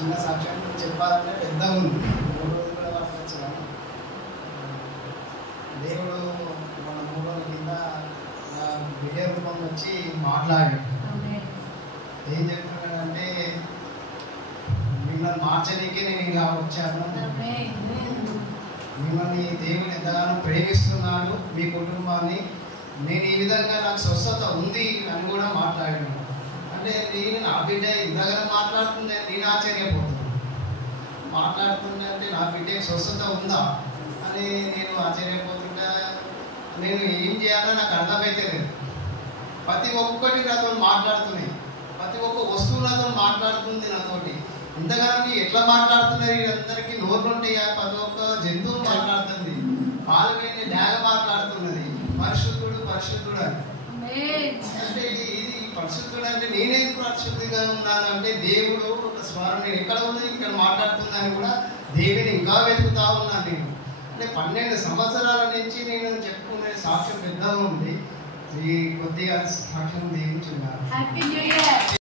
చిన్న సాక్ష్యం చెప్పాలంటే పెద్ద ఉంది. 3 రోజులు కూడా పట్టవచ్చు. కానీ దేవుడు మన 3 రోజుల కింద వీడియో రూపంలో వచ్చి మాట్లాడాడు. ఏం చెప్తున్నాడంటే, మిమ్మల్ని మార్చడానికే నేను ఇలా వచ్చాను, మిమ్మల్ని దేవుని ఎంతగానో ప్రేమిస్తున్నాడు, మీ కుటుంబాన్ని, నేను ఈ విధంగా నాకు స్వస్థత ఉంది అని కూడా మాట్లాడాను. అంటే నేను నా బిడ్డ ఇంతగానో మాట్లాడుతుంటే నేను ఆశ్చర్యపోతున్నాను. మాట్లాడుతుండే అంటే నా బిడ్డకి స్వస్థత ఉందా అని నేను ఆశ్చర్యపోతుంటే, నేను ఏం చేయాలో నాకు అర్థమైతే లేదు. ప్రతి ఒక్కటి నాతో మాట్లాడుతున్నాయి, ప్రతి ఒక్క వస్తువు నాతో మాట్లాడుతుంది నాతోటి. ఇంతగానో ఎట్లా మాట్లాడుతున్నారు, అందరికీ నోర్లు ఉంటాయా? ప్రతి ఒక్క జంతువు మాట్లాడుతుంది, పాలు వేడి డాగ మాట్లాడుతున్నది, పరిశుద్ధుడు పరిశుద్ధుడు అని. అంటే ఇది పరిశుద్ధుడు అంటే నేనేం పరిశుద్ధిగా ఉన్నానంటే, దేవుడు ఒక స్వరం నేను ఎక్కడ ఉంది ఇక్కడ మాట్లాడుతున్నాను కూడా దేవుని ఇంకా వెతుకుతా ఉన్నాను నేను. అంటే 12 సంవత్సరాల నుంచి నేను చెప్పుకునే సాక్ష్యం పెద్దగా ఉంది. ఈ కొద్దిగా సాక్ష్యం దీవించున్నాను.